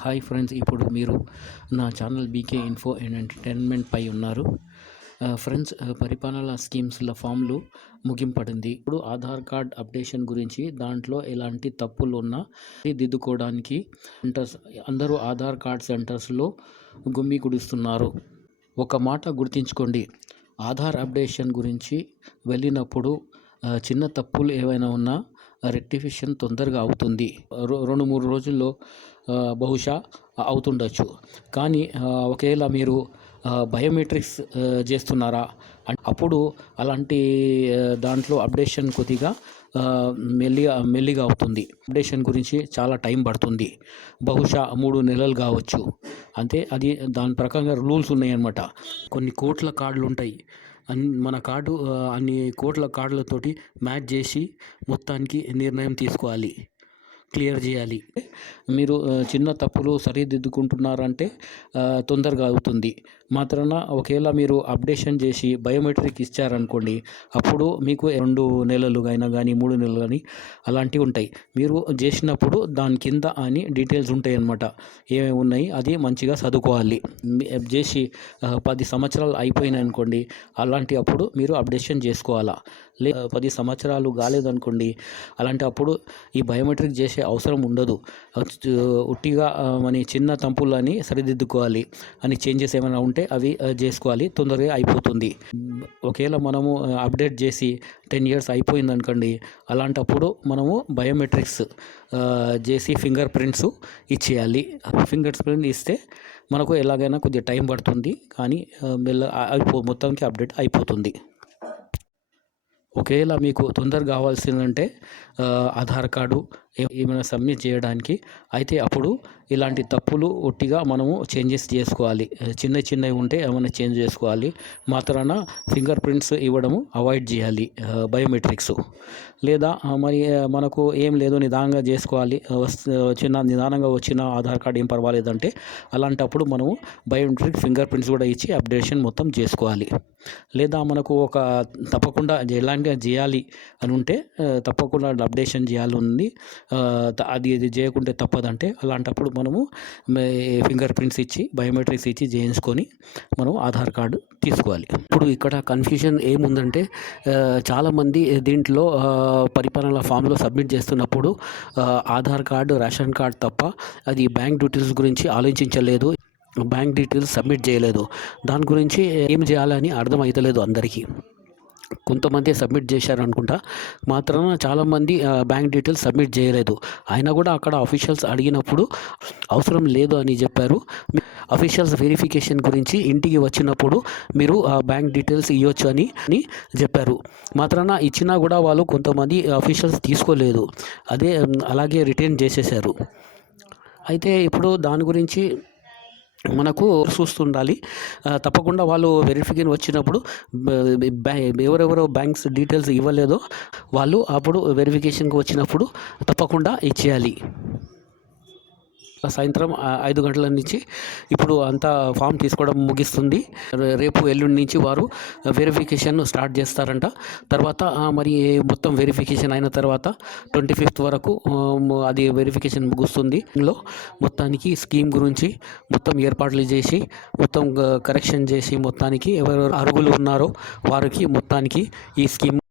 Hi friends ఇప్పుడు మీరు నా channel BK info and entertainment పై ఉన్నారు. ఫ్రెండ్స్ పరిపాలన స్కీమ్స్ల ఫామ్లు ముగింపడింది. ఇప్పుడు ఆధార్ కార్డ్ అప్డేషన్ గురించి దాంట్లో ఎలాంటి తప్పులు ఉన్నా దిద్దుకోవడానికి సెంటర్స్ అందరూ ఆధార్ కార్డ్ సెంటర్స్లో గుమ్మి గుడిస్తున్నారు ఒక మాట గుర్తుంచుకోండి. ఆధార్ అప్డేషన్ గురించి వెళ్ళినప్పుడు చిన్న తప్పులు ఏవైనా ఉన్నా రెక్టిఫికేషన్ తొందరగా అవుతుంది. రెండు మూడు రోజుల్లో బహుశా అవుతుండొచ్చు. కానీ ఒకవేళ మీరు బయోమెట్రిక్స్ చేస్తున్నారా? అప్పుడు అలాంటి దాంట్లో అప్డేషన్ కొద్దిగా మెల్లిగా మెల్లిగా అవుతుంది. అప్డేషన్ గురించి చాలా టైం పడుతుంది. బహుశా మూడు నెలలు కావచ్చు. అంతే అది దాని ప్రకారంగా రూల్స్ ఉన్నాయన్నమాట. కొన్ని కోట్ల కార్డులు ఉంటాయి అన్ మన కార్డు అన్ని కోట్ల కార్డులతోటి మ్యాచ్ చేసి మొత్తానికి నిర్ణయం తీసుకోవాలి. క్లియర్ చేయాలి. మీరు చిన్న తప్పులు సరిదిద్దుకుంటున్నారంటే తొందరగా అవుతుంది. మాత్రాన ఒకవేళ మీరు అప్డేషన్ చేసి బయోమెట్రిక్ ఇచ్చారనుకోండి అప్పుడు మీకు రెండు నెలలు అయినా కానీ మూడు నెలలు కానీ అలాంటివి ఉంటాయి. మీరు చేసినప్పుడు దాని కింద అని డీటెయిల్స్ ఉంటాయి అన్నమాట ఏమేమి ఉన్నాయి అది మంచిగా చదువుకోవాలి. చేసి పది సంవత్సరాలు అయిపోయినాయి అనుకోండి అలాంటి అప్పుడు మీరు అప్డేషన్ చేసుకోవాలా? లే పది సంవత్సరాలు కాలేదనుకోండి అలాంటి అప్పుడు ఈ బయోమెట్రిక్ చేసే అవసరం ఉండదు. ఉట్టిగా మన చిన్న తంపులని సరిదిద్దుకోవాలి. అని చేంజెస్ ఏమైనా ఉంటే అవి చేసుకోవాలి. తొందరగా అయిపోతుంది. ఒకవేళ మనము అప్డేట్ చేసి టెన్ ఇయర్స్ అయిపోయింది అనుకోండి అలాంటప్పుడు మనము బయోమెట్రిక్స్ చేసి ఫింగర్ ప్రింట్స్ ఇచ్చేయాలి. ఫింగర్ ప్రింట్ ఇస్తే మనకు ఎలాగైనా కొద్దిగా టైం పడుతుంది. కానీ మెల్ల అయిపో మొత్తానికి అప్డేట్ అయిపోతుంది. ఒకవేళ మీకు తొందరగా కావాల్సిందంటే ఆధార్ కార్డు ఏమైనా సబ్మిట్ చేయడానికి. అయితే అప్పుడు ఇలాంటి తప్పులు ఒట్టిగా మనము చేంజెస్ చేసుకోవాలి. చిన్న చిన్నవి ఉంటే ఏమైనా చేంజ్ చేసుకోవాలి. మాత్రాన ఫింగర్ ప్రింట్స్ ఇవ్వడము అవాయిడ్ చేయాలి. బయోమెట్రిక్స్. లేదా మరి మనకు ఏం లేదు నిదానంగా చేసుకోవాలి. ఆ, చిన్న నిదానంగా వచ్చిన ఆధార్ కార్డు ఏం పర్వాలేదంటే అలాంటప్పుడు మనము బయోమెట్రిక్ ఫింగర్ ప్రింట్స్ కూడా ఇచ్చి అప్డేషన్ మొత్తం చేసుకోవాలి. లేదా మనకు ఒక తప్పకుండా ఎలాంటి చేయాలి అని ఉంటే తప్పకుండా అప్డేషన్ చేయాలి ఉంది. అది ఇది చేయకుంటే తప్పదంటే అలాంటప్పుడు మనము ఫింగర్ ప్రింట్స్ ఇచ్చి బయోమెట్రిక్స్ ఇచ్చి చేయించుకొని మనం ఆధార్ కార్డు తీసుకోవాలి. ఇప్పుడు ఇక్కడ కన్ఫ్యూజన్ ఏముందంటే చాలామంది దీంట్లో పరిపాలన ఫామ్లో సబ్మిట్ చేస్తున్నప్పుడు ఆధార్ కార్డు రేషన్ కార్డు తప్ప అది బ్యాంక్ డీటెయిల్స్ గురించి ఆలోచించలేదు బ్యాంక్ డీటెయిల్స్ సబ్మిట్ చేయలేదు. దాని గురించి ఏం చేయాలని అర్థం అవుతలేదు అందరికీ. కొంతమంది సబ్మిట్ చేశారు అనుకుంటా మాత్రాన చాలామంది ఆ, బ్యాంక్ డీటెయిల్స్ సబ్మిట్ చేయలేదు. అయినా కూడా అక్కడ అఫీషియల్స్ అడిగినప్పుడు అవసరం లేదు అని చెప్పారు. అఫీషియల్స్ వెరిఫికేషన్ గురించి ఇంటికి వచ్చినప్పుడు మీరు ఆ బ్యాంక్ డీటెయిల్స్ ఇవ్వచ్చు అని అని చెప్పారు. మాత్రాన ఇచ్చినా కూడా వాళ్ళు కొంతమంది అఫీషియల్స్ తీసుకోలేదు. అదే అలాగే రిటర్న్ చేసేసారు. అయితే ఇప్పుడు దాని గురించి మనకు చూస్తుండాలి. తప్పకుండా వాళ్ళు వెరిఫికేషన్ వచ్చినప్పుడు ఎవరెవరో బ్యాంక్స్ డీటెయిల్స్ ఇవ్వలేదో వాళ్ళు అప్పుడు వెరిఫికేషన్కి వచ్చినప్పుడు తప్పకుండా ఇచ్చేయాలి. సాయంత్రం ఐదు గంటల నుంచి ఇప్పుడు అంతా ఫామ్ తీసుకోవడం ముగిస్తుంది. రేపు ఎల్లుండి నుంచి వారు వెరిఫికేషన్ స్టార్ట్ చేస్తారంట. తర్వాత మరి మొత్తం వెరిఫికేషన్ అయిన తర్వాత ట్వంటీ ఫిఫ్త్ వరకు అది వెరిఫికేషన్ ముగుస్తుంది. లో మొత్తానికి స్కీమ్ గురించి మొత్తం ఏర్పాట్లు చేసి మొత్తం కరెక్షన్ చేసి మొత్తానికి ఎవరు అర్హులు ఉన్నారో వారికి మొత్తానికి ఈ స్కీమ్